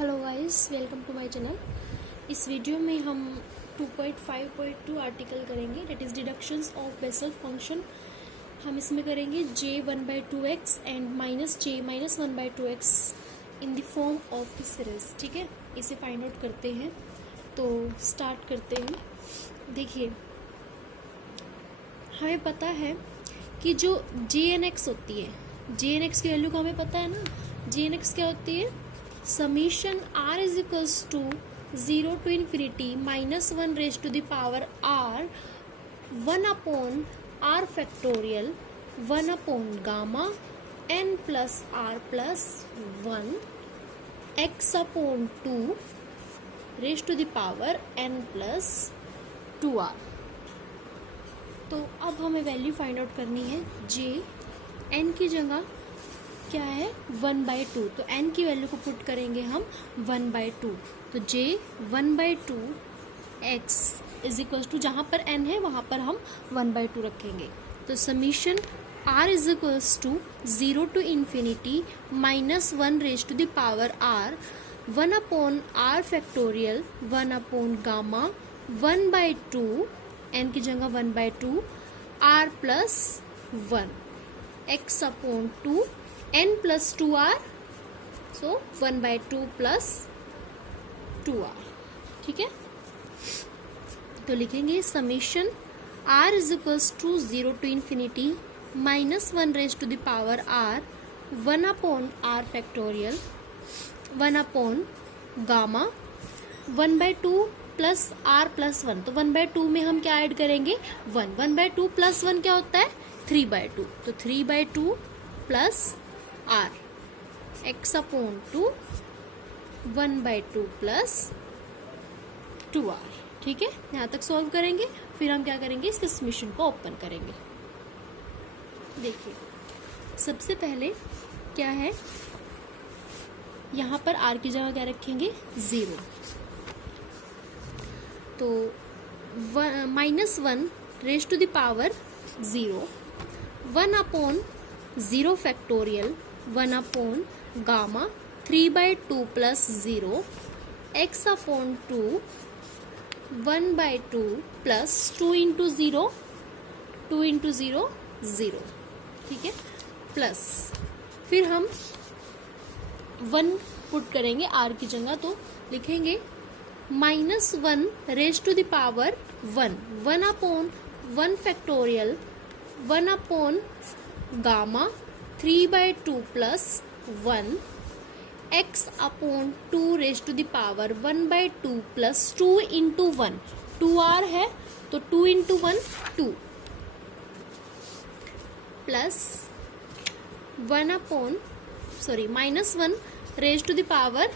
Hello guys, welcome to my channel. इस video में हम 2.5.2 आर्टिकल करेंगे, that is deductions of Bessel function. हम इसमें करेंगे j1/2x and -j-1/2x in the form of the series. ठीक है, इसे फाइंड आउट करते हैं। तो स्टार्ट करते हैं। देखिए, हमें पता है कि जो jnx होती है, jnx की वैल्यू को हमें पता है ना। jnx क्या होती है? Summation r is equals to 0 to infinity -1 raised to the power r 1 upon r factorial 1 upon gamma n plus r plus 1 x upon 2 raised to the power n plus 2r। तो अब हमें value find out करनी है। j n की जगह क्या है? 1/2। तो n की वैल्यू को पुट करेंगे हम 1/2। तो j 1/2 x is equal to, जहाँ पर n है वहाँ पर हम 1/2 रखेंगे। तो summation r is equals to 0 to infinity -1 raised to the power r 1 upon r factorial 1 upon gamma 1/2 n की जगह 1/2 r plus 1 x upon 2 n plus 2r, so 1/2 plus 2r। ठीक है, तो लिखेंगे summation r is equals to 0 to infinity -1 raised to the power r 1 upon r factorial 1 upon gamma 1/2 plus r plus 1। तो 1/2 में हम क्या ऐड करेंगे? 1। 1/2 plus 1 क्या होता है? 3/2। तो 3/2 plus r x upon 2 1/2 plus 2r। ठीक है, यहाँ तक सॉल्व करेंगे। फिर हम क्या करेंगे? इसके समीशन को ओपन करेंगे। देखिए, सबसे पहले क्या है, यहाँ पर r की जगह क्या रखेंगे? 0। तो -1 raise to the power 0 1 upon 0 factorial 1 upon gamma 3/2 plus 0 x upon 2 1/2 plus 2 into 0 2 into 0 0। ठीक है, प्लस फिर हम 1 पुट करेंगे r की जगह। तो लिखेंगे -1 raise to the power 1 1 upon 1 factorial 1 upon gamma 3/2 plus 1 x upon 2 raised to the power 1/2 plus 2 into 1 2r है, तो 2 into 1 2 plus 1 upon -1 raised to the power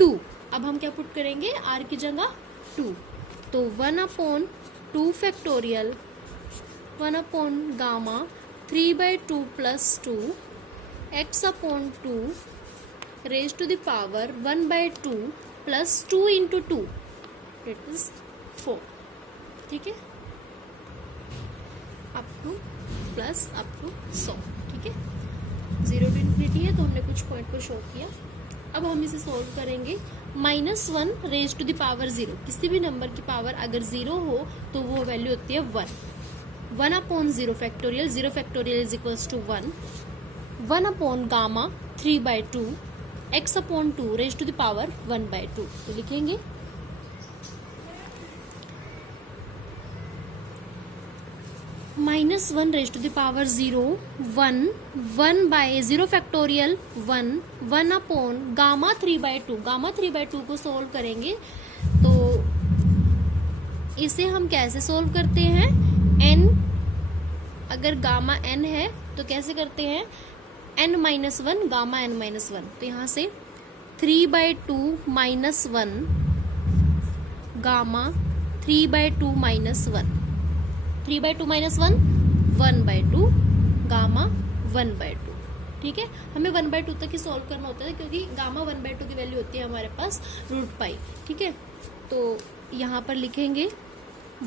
2। अब हम क्या पुट करेंगे? r की जगह 2। तो 1 upon 2 factorial 1 upon gamma 3/2 plus 2 x upon 2 raised to the power 1/2 plus 2 into 2, that is 4। ठीक है, up to plus up to 100। ठीक है, 0 to infinity है तो हमने कुछ पॉइंट को शो किया। अब हम इसे सोल्व करेंगे। -1 रेज टू द पावर 0, किसी भी नंबर की पावर अगर 0 हो तो वो वैल्यू होती है 1। 1 upon 0 factorial 0 factorial is equals to 1 1 upon gamma 3/2 x upon 2 raised to the power 1/2। तो लिखेंगे -1 raised to the power 0 1 1 by 0 factorial 1 1 upon gamma 3/2। gamma 3/2 को सोल्व करेंगे तो इसे हम कैसे सोल्व करते हैं? n, अगर गामा n है तो कैसे करते हैं? n-1 gamma n-1। तो यहाँ से 3/2 -1 गामा 3/2 -1 3/2 -1 1/2 गामा 1/2। ठीक है, हमें 1/2 तक ही सॉल्व करना होता है क्योंकि गामा 1/2 की वैल्यू होती है हमारे पास √π। ठीक है, तो यहाँ पर लिखेंगे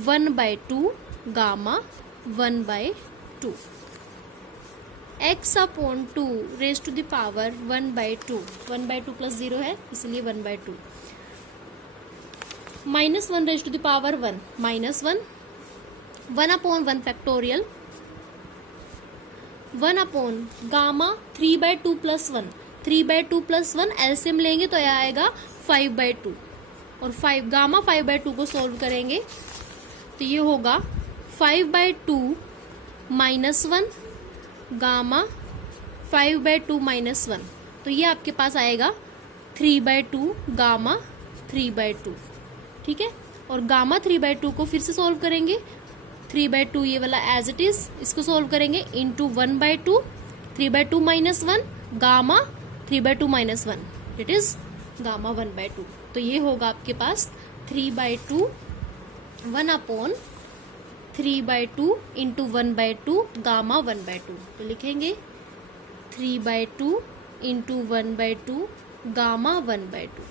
1/2 gamma 1/2 x upon 2 raise to the power 1/2, 1/2 plus 0 है इसलिए 1/2, -1 raise to the power 1, -1, 1 upon 1 factorial, 1 upon gamma 3/2 plus 1, 3/2 plus 1 LCM लेंगे तो यह आएगा 5/2, और 5 गामा 5/2 को सोल्व करेंगे तो ये होगा 5/2 -1 गामा 5/2 -1, तो ये आपके पास आएगा 3/2 गामा 3/2, ठीक है। और गामा 3/2 को फिर से सोल्व करेंगे, 3/2 ये वाला एज इट इज, इसको सोल्व करेंगे into 1/2, 3/2 -1 gamma 3/2 -1, it is gamma 1/2, तो ये होगा आपके पास 3/2, 1 अपॉन 3/2 इंटू 1/2 गामा 1/2, तो लिखेंगे 3/2 इंटू 1/2 गामा 1/2,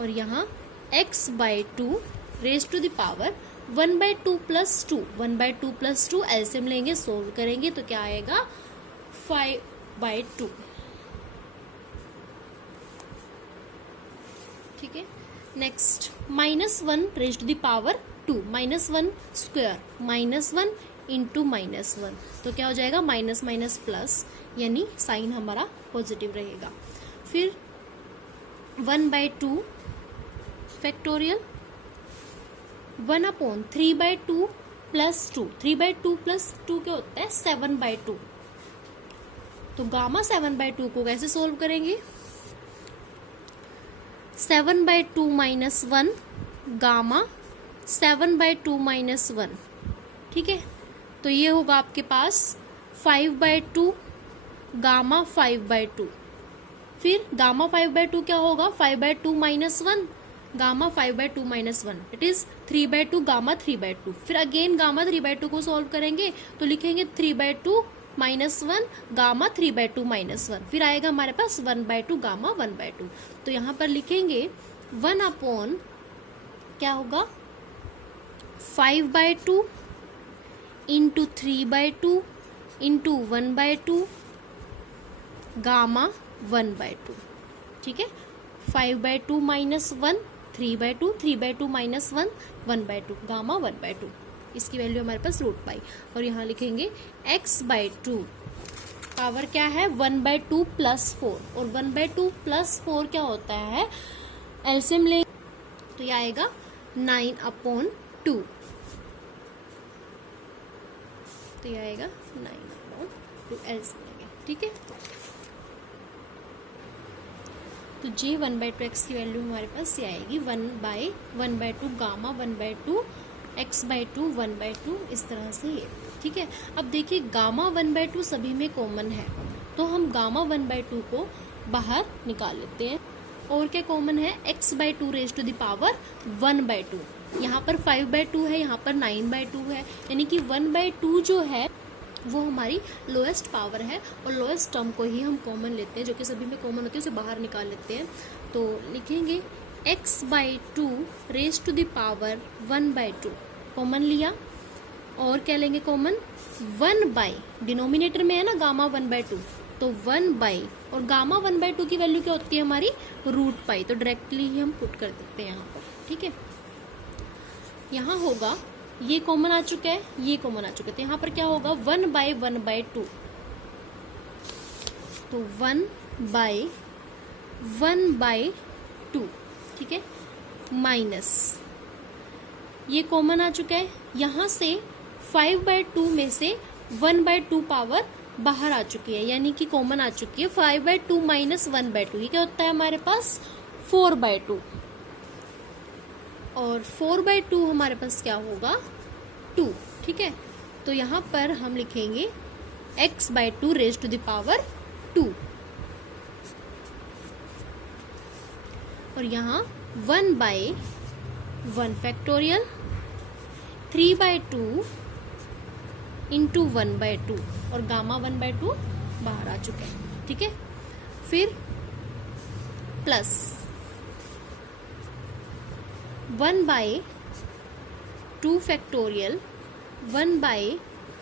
और यहाँ x/2 raise to the power 1/2 plus 2, 1/2 plus 2 LCM लेंगे, सोल्व करेंगे तो क्या आएगा 5/2, ठीक है। Next -1 raise to the power 2, -1 square, -1 into -1, तो क्या हो जाएगा माइनस माइनस प्लस, यानी साइन हमारा पॉजिटिव रहेगा। फिर 1/2 फैक्टोरियल, 1 अपॉन 3/2 प्लस 2, 3/2 प्लस 2 क्या होता है 7/2, तो गामा 7/2 को कैसे सोल्व करेंगे, 7/2 -1 गामा 7/2 -1, ठीक है। तो ये होगा आपके पास 5/2 गामा 5/2, फिर गामा 5/2 क्या होगा 5/2 -1 गामा 5/2 -1, इट इज 3/2 गामा 3/2, फिर अगेन गामा 3/2 को सॉल्व करेंगे तो लिखेंगे 3/2 -1 गामा 3/2 -1, फिर आएगा हमारे पास 1/2 गामा 1/2, तो यहाँ पर लिखेंगे 1 अपॉन क्या होगा 5/2 इंटू 3/2 इंटू 1/2 गामा 1/2, ठीक है। 5/2 -1 3/2, 3/2 -1 1/2 गामा 1/2, इसकी वैल्यू हमारे पास √π, और यहाँ लिखेंगे x/2 पावर क्या है 1/2 प्लस 4, और 1/2 प्लस 4 क्या होता है एलसीएम ले तो ये आएगा 9/2, तो ये आएगा 9/2 एलसीएम लेंगे, ठीक है। तो जी 1/2 x की वैल्यू हमारे पास ये आएगी 1/2 गामा 1/2 x/2 1/2, इस तरह से ये, ठीक है। अब देखिए गामा 1/2 सभी में कॉमन है, तो हम गामा 1/2 को बाहर निकाल लेते हैं, और क्या कॉमन है x/2 raise to the power 1/2, यहाँ पर 5/2 है, यहाँ पर 9/2 है, यानी कि 1/2 जो है वो हमारी लोएस्ट पावर है, और लोएस्ट टर्म को ही हम कॉमन लेते हैं, जो कि सभी में कॉमन होती है, उसे बाहर निकाल लेते हैं, तो लिखेंगे x/2 raise to the power 1/2 common लिया, और क्या लेंगे कॉमन 1/, डिनोमिनेटर में है ना गामा 1/2, तो 1/, और गामा 1/2 की वैल्यू क्या होती है हमारी √π, तो डायरेक्टली ही हम पुट कर देते हैं यहाँ पर, ठीक है। यहाँ होगा ये कॉमन आ चुका है, ये कॉमन आ चुका है, तो यहाँ पर क्या होगा 1/1/2, तो 1/1/2, ठीक है, माइनस ये कॉमन आ चुका है, यहाँ से 5/2 में से 1/2 पावर बाहर आ चुकी है, यानी कि कॉमन आ चुकी है 5/2 माइनस 1/2, ये क्या होता है हमारे पास 4/2, और 4/2 हमारे पास क्या होगा 2, ठीक है। तो यहाँ पर हम लिखेंगे x/2 raise to the power 2, और यहाँ 1/1 फैक्टोरियल 3/2 इंटू 1/2, और गामा 1/2 बाहर आ चुके हैं, ठीक है। फिर plus 1/2 factorial 1/4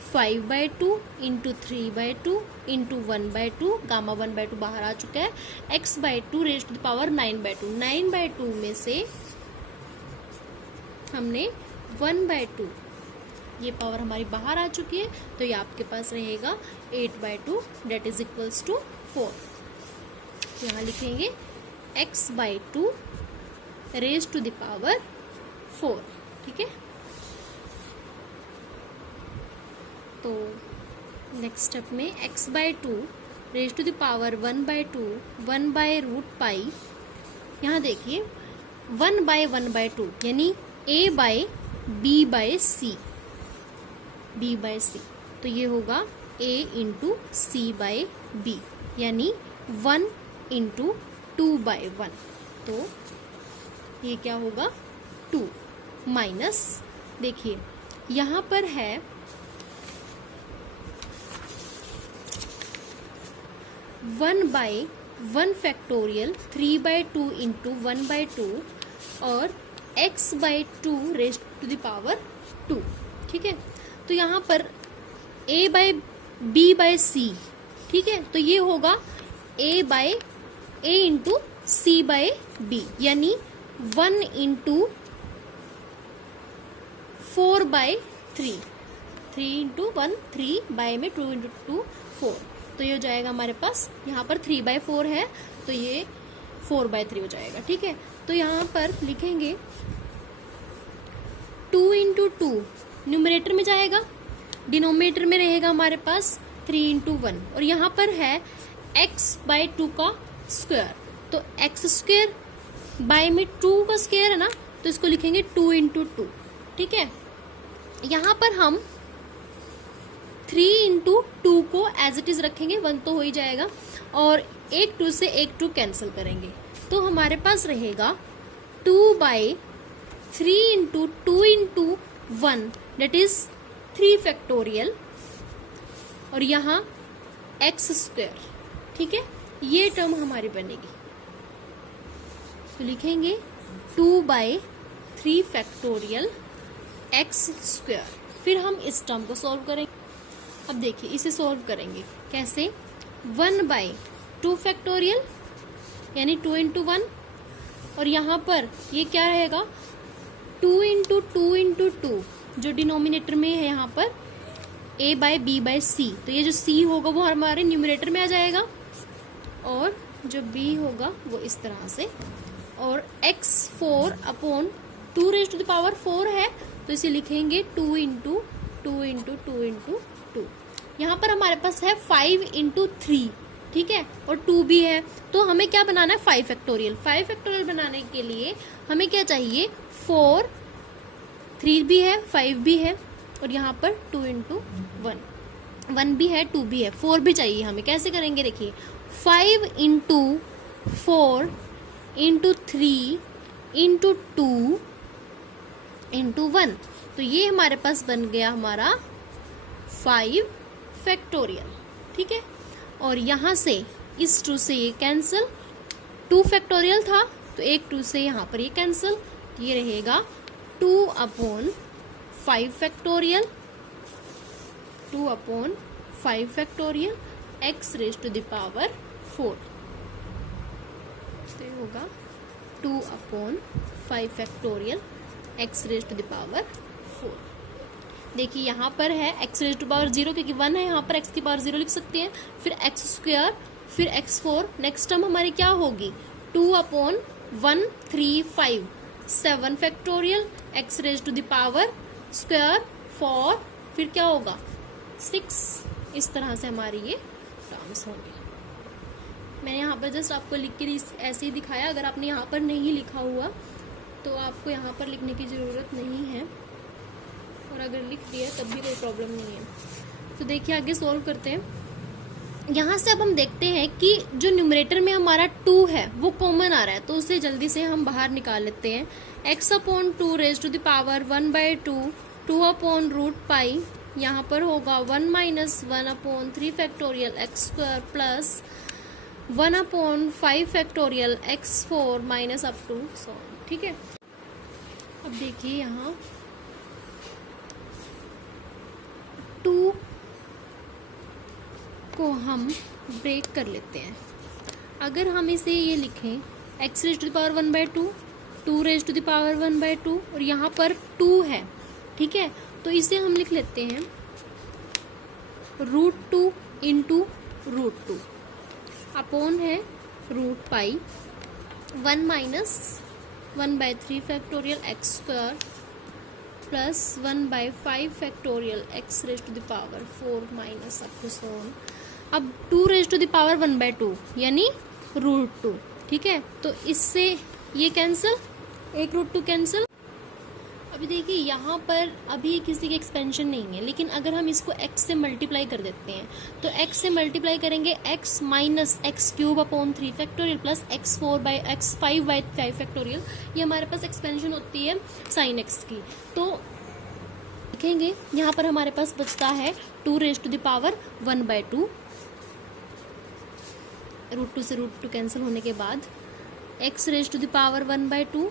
5/2 into 3/2 into 1/2, gamma 1/2 बाहर आ चुका है, x/2 raise to the power 9/2। 9/2 में से हमने 1/2, ये पावर हमारी बाहर आ चुकी है, तो ये आपके पास रहेगा 8/2 डेट इज इक्वल्स टू 4। यहाँ लिखेंगे x/2 raise to the power 4, ठीक है। तो नेक्स्ट स्टेप में x/2 raise to the power 1/2 1/√π। यहाँ देखिए 1/1/2 यानी a/b/c, b/c, तो ये होगा a इंटू c/b यानी 1 इंटू 2/1, तो ये क्या होगा 2 माइनस, देखिए यहाँ पर है 1/1 फैक्टोरियल 3/2 इंटू 1/2 और x/2 raise to the power 2, ठीक है। तो यहाँ पर a/b/c, ठीक है, तो ये होगा a इंटू c/b यानी 1 इंटू 4/3, 3 इंटू 1 3 में 2 इंटू 2 4, तो ये हो जाएगा हमारे पास, यहाँ पर 3/4 है तो ये 4/3 हो जाएगा, ठीक है। तो यहाँ पर लिखेंगे 2 इंटू 2 न्यूमरेटर में जाएगा, डिनोमिनेटर में रहेगा हमारे पास 3 इंटू 1, और यहाँ पर है x/2 का स्क्वायर, तो x² बाय में 2 का स्क्वायर है ना, तो इसको लिखेंगे 2 इंटू 2, ठीक है। यहाँ पर हम 3 इंटू 2 को एज इट इज रखेंगे, 1 तो हो ही जाएगा, और एक 2 से एक 2 कैंसिल करेंगे, तो हमारे पास रहेगा 2/3 into 2 into 1 that is 3 factorial, और यहाँ x², ठीक है, ये टर्म हमारी बनेगी, तो लिखेंगे 2/3 फैक्टोरियल x²। फिर हम इस टर्म को सॉल्व करेंगे। अब देखिए इसे सॉल्व करेंगे कैसे, 1/2 फैक्टोरियल यानी 2 इंटू 1, और यहाँ पर ये क्या रहेगा 2 इंटू 2 इंटू 2, जो डिनोमिनेटर में है यहाँ पर a/b/c, तो ये जो c होगा वो हमारे न्यूमरेटर में आ जाएगा, और जो b होगा वो इस तरह से, और x4/2 raise to the power 4 है, तो इसे लिखेंगे 2 इंटू 2 इंटू 2 इंटू 2। यहाँ पर हमारे पास है 5 इंटू 3, ठीक है, और 2 भी है, तो हमें क्या बनाना है 5 फैक्टोरियल। 5 फैक्टोरियल बनाने के लिए हमें क्या चाहिए 4, 3 भी है 5 भी है, और यहाँ पर 2 इंटू 1 भी है 2 भी है, 4 भी चाहिए हमें। कैसे करेंगे देखिए 5 इंटू 4 इंटू 3 इंटू 2 इंटू 1, तो ये हमारे पास बन गया हमारा 5 फैक्टोरियल, ठीक है। और यहाँ से इस 2 से ये कैंसिल, 2 फैक्टोरियल था तो एक 2 से यहाँ पर ये कैंसिल, ये रहेगा 2/5 factorial, 2/5 factorial x raise to the power 4, तो ये होगा 2/5 factorial x raise to the power 4। देखिए यहाँ पर है x रेज टू पावर 0 क्योंकि 1 है, यहाँ पर x की पावर 0 लिख सकते हैं, फिर x², फिर x4, नेक्स्ट टर्म हमारी क्या होगी 2/135 7 factorial x raise to the power square 4, फिर क्या होगा 6, इस तरह से हमारी ये टर्म्स होंगे। मैंने यहाँ पर जस्ट आपको लिख के ऐसे ही दिखाया, अगर आपने यहाँ पर नहीं लिखा हुआ तो आपको यहाँ पर लिखने की ज़रूरत नहीं है, और अगर लिख दिया तब भी कोई प्रॉब्लम नहीं है। तो देखिए आगे सॉल्व करते हैं। यहाँ से अब हम देखते हैं कि जो न्यूमरेटर में हमारा 2 है वो कॉमन आ रहा है, तो उसे जल्दी से हम बाहर निकाल लेते हैं। x/2 raise to the power 1/2 2/√π, यहाँ पर होगा 1 minus 1/3 factorial x² plus 1/5 factorial x4 minus up to so, ठीक है। अब देखिए यहाँ 2 को हम ब्रेक कर लेते हैं। अगर हम इसे ये लिखें x raise to the power 1/2, 2 raise to the power 1/2 और यहाँ पर 2 है, ठीक है, तो इसे हम लिख लेते हैं √2 इंटू √2 अपॉन है √π 1 minus 1/3 factorial x² plus 1/5 factorial x raise to the power 4 minus up to so on. अब 2 रेज टू द पावर 1/2 यानी √2, ठीक है, तो इससे ये कैंसिल, एक √2 कैंसिल। अभी देखिए यहाँ पर अभी किसी की एक्सपेंशन नहीं है, लेकिन अगर हम इसको x से मल्टीप्लाई कर देते हैं तो x से मल्टीप्लाई करेंगे x minus x³ upon 3 factorial plus x5/5 factorial, ये हमारे पास एक्सपेंशन होती है साइन x की। तो देखेंगे यहाँ पर हमारे पास बचता है 2 रेज टू द पावर 1/2, √2 से √2 कैंसिल होने के बाद x raise to the power 1/2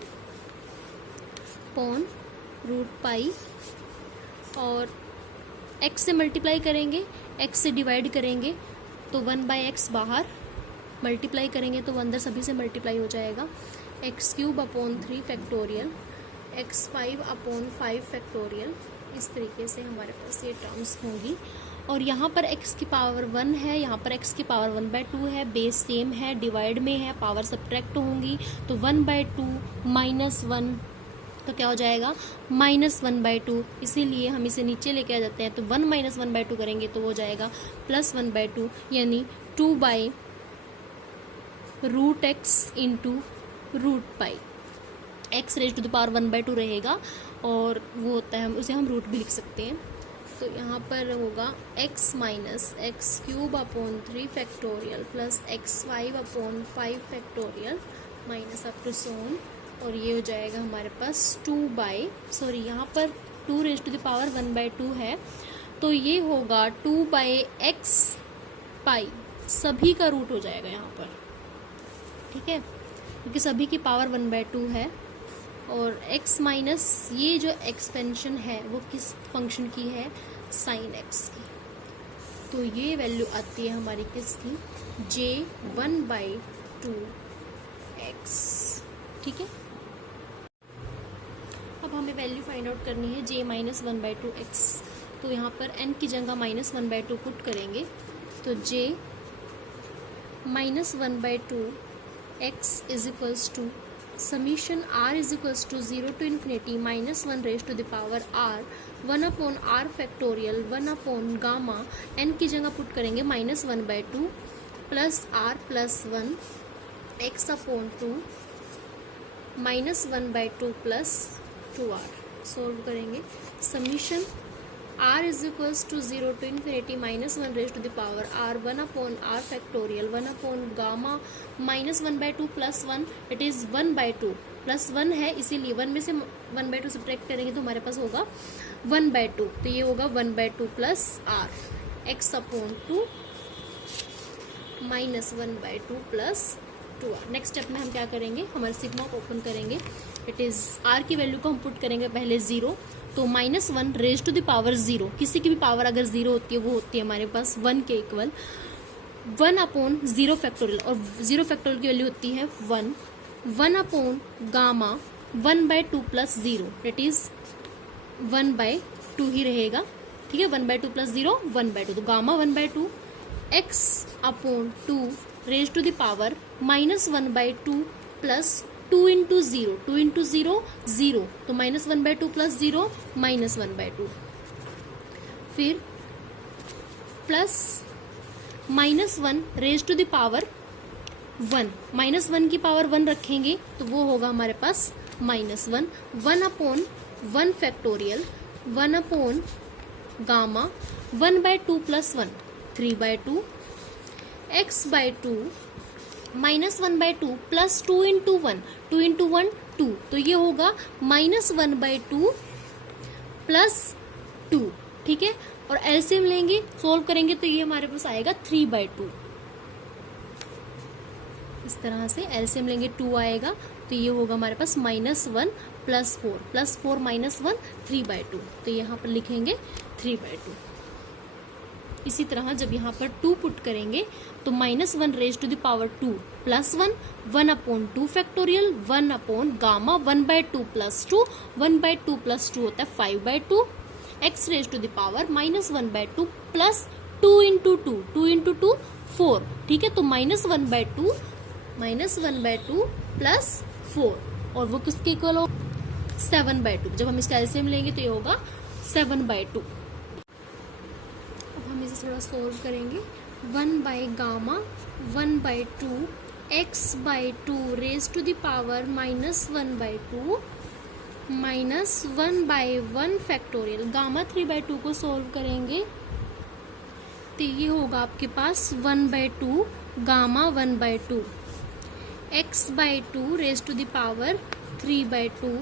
upon √π, और x से मल्टीप्लाई करेंगे, x से डिवाइड करेंगे तो 1/x बाहर, मल्टीप्लाई करेंगे तो अंदर सभी से मल्टीप्लाई हो जाएगा, x³ upon 3 factorial x5 upon 5 factorial. इस तरीके से हमारे पास ये टर्म्स होंगी। और यहाँ पर x की पावर 1 है, यहाँ पर x की पावर 1/2 है, बेस सेम है, डिवाइड में है, पावर सब्ट्रैक्ट होंगी, तो 1/2 माइनस 1 तो क्या हो जाएगा -1/2, इसीलिए हम इसे नीचे लेके आ जाते हैं, तो 1 माइनस 1/2 करेंगे तो हो जाएगा +1/2 यानी 2/√x into √π। x raise to the power 1/2 रहेगा और वो होता है, हम उसे हम रूट भी लिख सकते हैं। तो यहाँ पर होगा x minus x³ upon 3 factorial plus x5 upon 5 factorial minus up to so on, और ये हो जाएगा हमारे पास यहाँ पर 2 रेज टू द पावर 1/2 है, तो ये होगा 2/x π, सभी का रूट हो जाएगा यहाँ पर, ठीक है, क्योंकि सभी की पावर 1/2 है। और x माइनस ये जो एक्सपेंशन है वो किस फंक्शन की है, साइन x की, तो ये वैल्यू आती है हमारी किसकी, j1/2x, ठीक है। अब हमें वैल्यू फाइंड आउट करनी है j माइनस 1/2x, तो यहाँ पर n की जगह -1/2 पुट करेंगे, तो j माइनस 1/2x is equals to summation r is equals to 0 to infinity -1 raise to the power r 1 upon r factorial 1 upon gamma, n की जगह पुट करेंगे -1/2 plus r plus 1 x upon 2 -1/2 plus 2r। Solve करेंगे, summation r is equals to 0 to infinity -1 raise to the power r 1 upon r factorial 1 upon gamma -1/2 plus 1, it is 1/2 plus 1 है, इसीलिए 1 में से 1/2 subtract करेंगे तो हमारे पास होगा 1/2, तो ये होगा 1/2 plus r x upon 2 -1/2 plus 2r। Next step में हम क्या करेंगे, हमारे सिग्मा को ओपन करेंगे, इट इज़ r की वैल्यू को हम पुट करेंगे पहले 0, तो -1 रेज टू द पावर 0, किसी की भी पावर अगर 0 होती है वो होती है हमारे पास 1 के इक्वल, 1 अपॉन 0 फैक्टोरियल, और 0 फैक्टोरियल की वैल्यू होती है 1, 1 upon gamma 1/2 plus 0, it is 1/2 ही रहेगा, ठीक है, 1/2 प्लस 0 1/2, तो gamma 1/2 x upon 2 raise to the power -1/2 plus 2 into 0, 2 into 0 0, तो -1/2 प्लस 0 -1/2, फिर plus -1 raise to the power 1, -1 की पावर 1 रखेंगे तो वो होगा हमारे पास -1, 1 upon 1 factorial 1 upon gamma 1/2 plus 1 3/2 x/2 -1/2 plus 2 into 1, 2 into 1 2, तो ये होगा -1/2 प्लस 2, ठीक है, और एलसीएम लेंगे, सोल्व करेंगे तो ये हमारे पास आएगा 3/2, इस तरह से एलसीएम लेंगे 2 आएगा, तो ये होगा हमारे पास -1 प्लस 4 -1 3/2, तो यहाँ पर लिखेंगे 3/2। इसी तरह जब यहाँ पर 2 पुट करेंगे तो -1 raise to the power 2 plus 1, 1/2 factorial, 1/गामा 1/2 प्लस 2, 1/2 प्लस 2 होता है 5/2, x raise to the power -1/2 plus 2 into 2 4, ठीक है। तो -1/2 प्लस 4 और वो किसके इक्वल हो 7/2। जब हम इसका एलसीएम लेंगे तो ये होगा 7/2। अब हम इसे थोड़ा सोल्व करेंगे। 1/गामा 1/2 x/2 raise to the power -1/2 -1/1 factorial. Gamma 3/2 को सोल्व करेंगे तो ये होगा आपके पास 1/2 gamma 1/2 x/2 raise to the power 3/2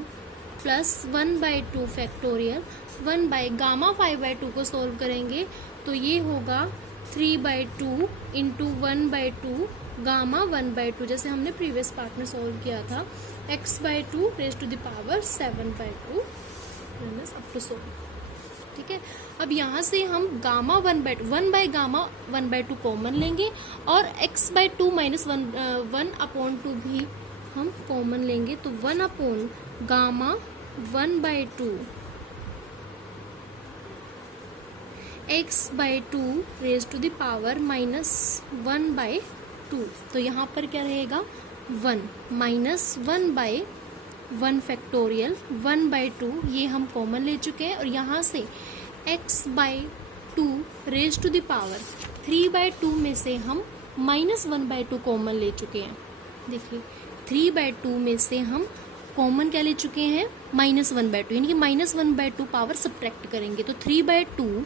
plus 1/2 factorial 1/गामा 5/2 को सोल्व करेंगे तो ये होगा 3/2 इंटू 1/2 गामा 1/2, जैसे हमने प्रीवियस पार्ट में सोल्व किया था। x/2 raise to the power 7/2 up to 7, ठीक है। अब यहाँ से हम गामा 1/गामा 1/2 कॉमन लेंगे और x/2 -1/2 भी हम कॉमन लेंगे तो 1/गामा 1/2 x/2 raise to the power -1/2। तो यहाँ पर क्या रहेगा 1 -1/1 फैक्टोरियल 1/2, ये हम कॉमन ले चुके हैं। और यहाँ से x/2 raise to the power 3/2 में से हम -1/2 कॉमन ले चुके हैं। देखिए 3/2 में से हम कॉमन क्या ले चुके हैं -1/2, यानी कि -1/2 पावर सब्ट्रैक्ट करेंगे तो 3/2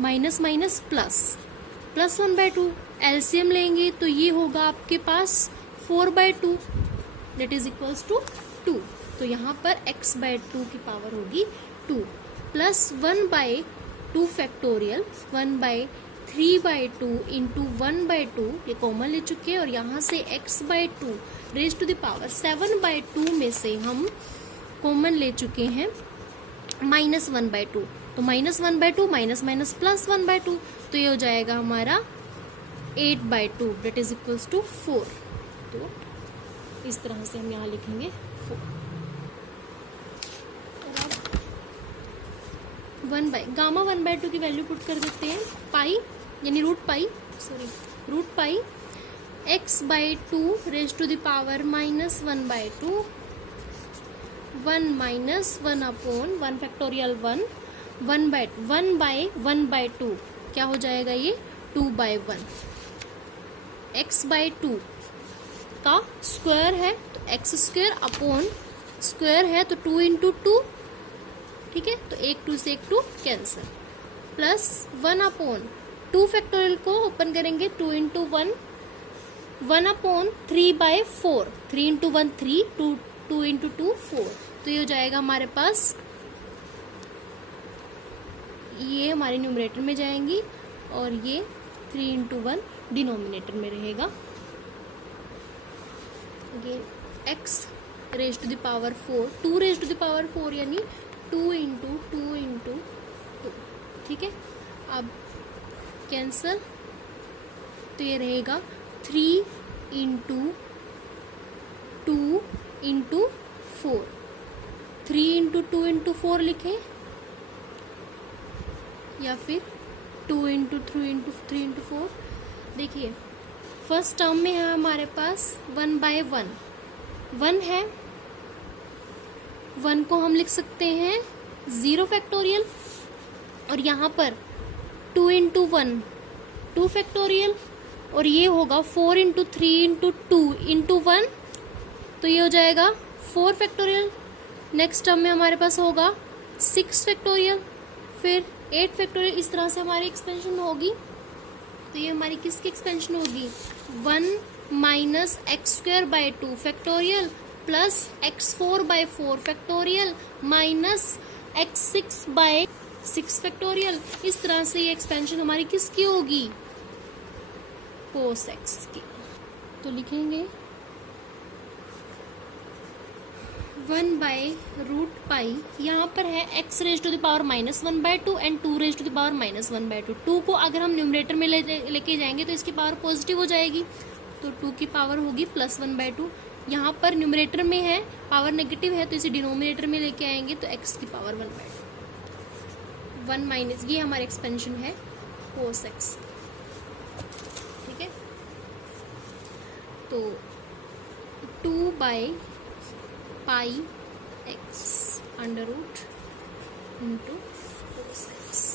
माइनस माइनस प्लस 1/2 एलसीएम लेंगे तो ये होगा आपके पास 4/2 दैट इज इक्वल्स टू 2। तो यहाँ पर x/2 की पावर होगी 2 प्लस 1/2 फैक्टोरियल 1/3/2 इंटू 1/2, ये कॉमन ले चुके हैं। और यहाँ से x/2 raise to the power 7/2 में से हम कॉमन ले चुके हैं -1/2, तो -1/2 माइनस माइनस प्लस 1/2, तो ये हो जाएगा हमारा 8/2 दैट इज इक्वल्स टू 4। तो इस तरह से हम यहाँ लिखेंगे 4। और अब गामा 1/2 की वैल्यू पुट कर देते हैं पाई, यानी root pi x/2 raise to the power -1/2 1 minus 1/1 factorial 1/1/2 क्या हो जाएगा ये 2/1। x/2 का स्क्वायर है तो x² अपॉन स्क्वायर है तो 2 इंटू 2, ठीक है। तो एक 2 से एक 2 कैंसिल, प्लस 1/2 फैक्टोरियल को ओपन करेंगे 2 इंटू 1 1/3/4 3 इंटू 1 3 2 इंटू 2 4, तो ये हो जाएगा हमारे पास, ये हमारे न्यूमरेटर में जाएंगी और ये 3 इंटू 1 डिनोमिनेटर में रहेगा। Again x raise to the power 4 2 raise to the power 4 यानी 2 इंटू 2, ठीक है। अब कैंसल, तो ये रहेगा 3 इंटू 2 इंटू 4, 3 इंटू 2 इंटू 4 लिखें या फिर 2 इंटू 3 इंटू 3 इंटू 4। देखिए फर्स्ट टर्म में है हमारे पास 1/1 1 है, 1 को हम लिख सकते हैं 0 फैक्टोरियल, और यहाँ पर 2 इंटू 1 2 फैक्टोरियल, और ये होगा 4 इंटू 3 इंटू 2 इंटू 1, तो ये हो जाएगा 4 फैक्टोरियल। नेक्स्ट टर्म में हमारे पास होगा 6 फैक्टोरियल, फिर 8 फैक्टोरियल। इस तरह से हमारी एक्सपेंशन होगी। तो ये हमारी किसकी एक्सपेंशन होगी 1 minus x²/2 factorial plus x4/4 factorial minus x6/6 factorial. इस तरह से ये एक्सपेंशन हमारी किसकी होगी cos x की। तो लिखेंगे 1/√पाई, यहाँ पर है x raise to the power -1/2 and 2 raise to the power -1/2। 2 को अगर हम न्यूमरेटर में लेके जाएंगे तो इसकी पावर पॉजिटिव हो जाएगी, तो 2 की पावर होगी +1/2। यहाँ पर न्यूमरेटर में है, पावर नेगेटिव है, तो इसे डिनोमिनेटर में लेके आएंगे तो x की पावर 1/2। 1 माइनस, ये हमारा एक्सपेंशन है cos x, ठीक है। तो 2/πx √cos x।